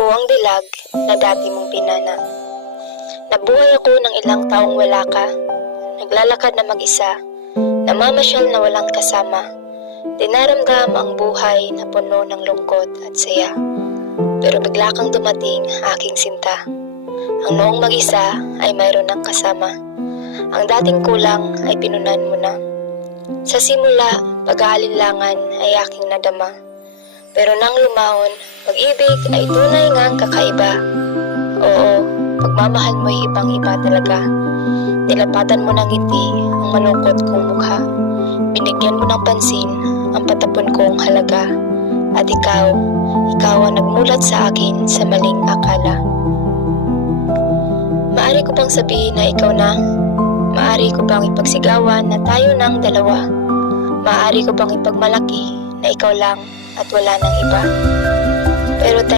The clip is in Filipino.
Ako ang dilag na dati mong pinana. Nabuhay ako ng ilang taong wala ka, naglalakad na mag-isa, namamasyal na walang kasama. Dinaramdam ang buhay na puno ng lungkot at saya. Pero bigla kang dumating, aking sinta. Ang noong mag-isa ay mayroon ng kasama. Ang dating kulang ay pinunan mo na. Sa simula, pag-aalinlangan ay aking nadama. Pero nang lumahon, pag-ibig ay tunay ngang kakaiba. Oo, pagmamahal mo'y ibang-iba talaga. Nilapatan mo ng ngiti ang malungkot kong mukha. Binigyan mo ng pansin ang patapon kong halaga. At ikaw ang nagmulat sa akin sa maling akala. Maari ko bang sabihin na ikaw na? Maari ko bang ipagsigawan na tayo ng dalawa? Maari ko bang ipagmalaki na ikaw lang at wala nang iba? Pero